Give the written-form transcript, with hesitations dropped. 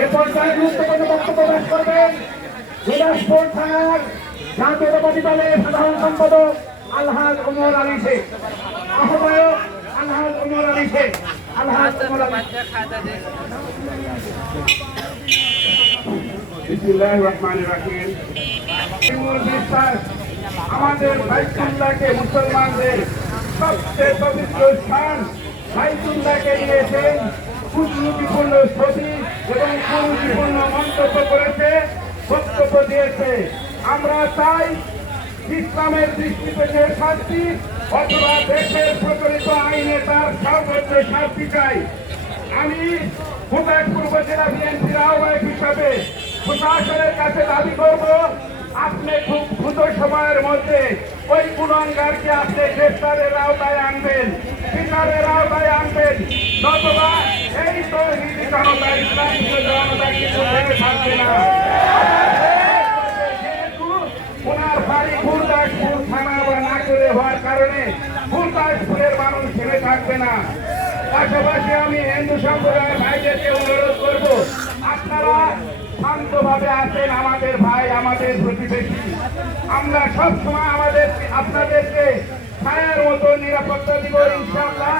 এরপর তার গুরুত্বপূর্ণ বক্তব্য পেশ করবেন বিলাসপুর থানার জাতীয়তাবাদী দলের সাধারণ সম্পাদক আলহাজ ওমর আলী শেখ, আহ্বায়ক আলহাজ ওমর আলী শেখ। আলহাজ ওমর আলী। বিসমিল্লাহির রহমানির রহিম। আমাদের বাইতুল্লাহকে মুসলমানদের সবচেয়ে পবিত্র স্থান বাইতুল্লাহকে নিয়েছেন কুরুচিপূর্ণ ছবি এবং কুরুচিপূর্ণ মন্তব্য করেছে, বক্তব্য দিয়েছে। আমরা চাই ইসলামের দৃষ্টিতে যে শাস্তি অথবা দেশের প্রচলিত আইনে তার সর্বোচ্চ শাস্তি চাই। আমি হুমায়ুনপুর উপজেলা বিএনপির আহ্বায়ক হিসাবে প্রশাসনের কাছে দাবি করব, আপনি খুব দ্রুত সময়ের মধ্যে ওই কুলাঙ্গারকে আপনি গ্রেফতারের আওতায় আনবেন, বিচারের আওতায় আনবেন, নতুবা এই তৌহিদি জনতা ইসলামিক জনতা কিছু ভেবে থাকবে না। যেহেতু ওনার বাড়ি গুরদাসপুর থানা বা নাটোরে হওয়ার কারণে গুরদাসপুরের মানুষ ভেবে থাকবে না। পাশাপাশি আমি হিন্দু সম্প্রদায়ের ভাইদেরকে অনুরোধ করব, আপনারা শান্তভাবে আছেন, আমাদের ভাই, আমাদের প্রতিবেশী। আমরা সবসময় আপনাদেরকে ছায়ার মতো নিরাপত্তা দিব ইনশাআল্লাহ।